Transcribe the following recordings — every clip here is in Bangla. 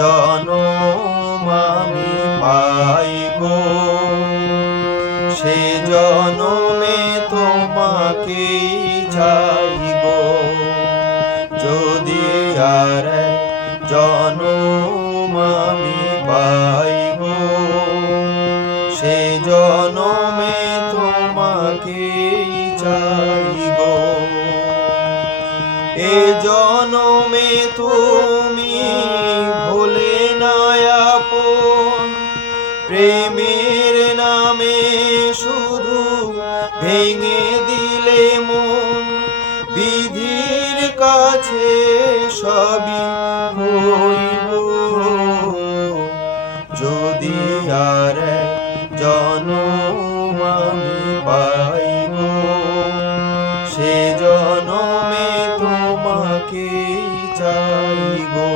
জনম আমি পাই গো, সে জনমে তোমাকেই চাই গো। যদি আর জনম আমি পাই গো, সে জনমে তোমাকেই চাই গো। এ জনমে তুমি ভোলে না আপন, প্রেমের নামে শুধু ভেঙে দিলে মন। বিধির কাছে সবই হইব, যদি আর জনম আমি পাই গো, সে জনমে তোমাকেই চাই গো।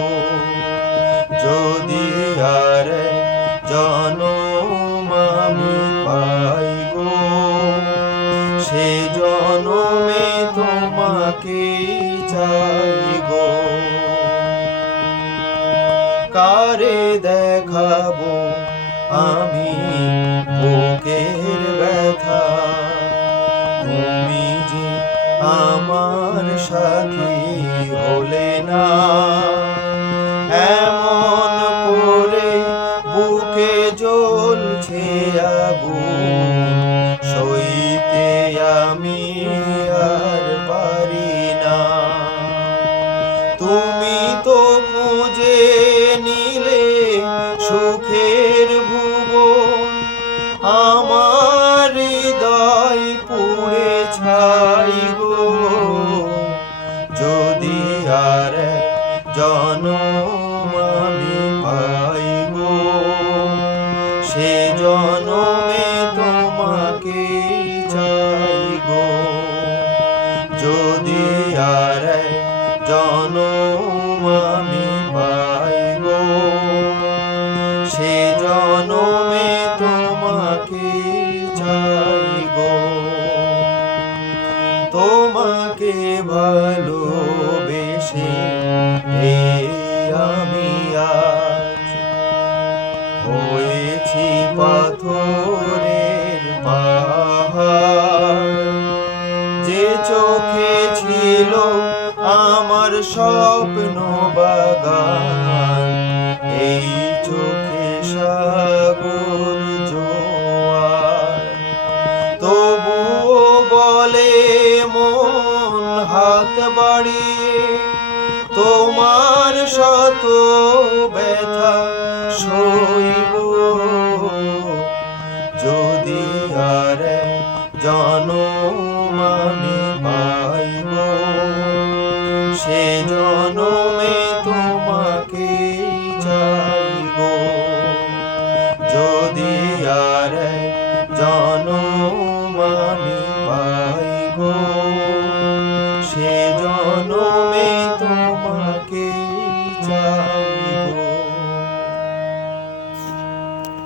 যদি আর জনম আমি পাই গো, সে জনমে তোমাকেই চাই গো। কারে দেখাবো আমি বুকের ব্যথা, তুমি যে আমার সাথী হলে না। এমন করে বুকে জ্বলছে আগুন, সইতে আমি আর পারি না। তুমি তো খুঁজে নিলে সুখের ভুবন, আমার হৃদয় পুড়ে ছাই গো। যদি আর জনম আমি পাই গো, সে জনমে তোমাকেই চাই গো। যদি আর জনম আমি পাই গো, সে জনমে তোমাকেই চাই গো। তোমাকে ভালোবেসে আমি আজ হয়েছি পাথরের পাহাড়। যে চোখে ছিল আমার স্বপ্ন বাগান, এই চোখে সাগর জোয়ার। তবুও বলে মন হাত বাড়িয়ে, তোমার শত ব্যথা সইব। যদি আর জনম আমি পাই গো, সে জনমে তোমাকেই চাই গো। যদি আর জনম আমি পাই গো,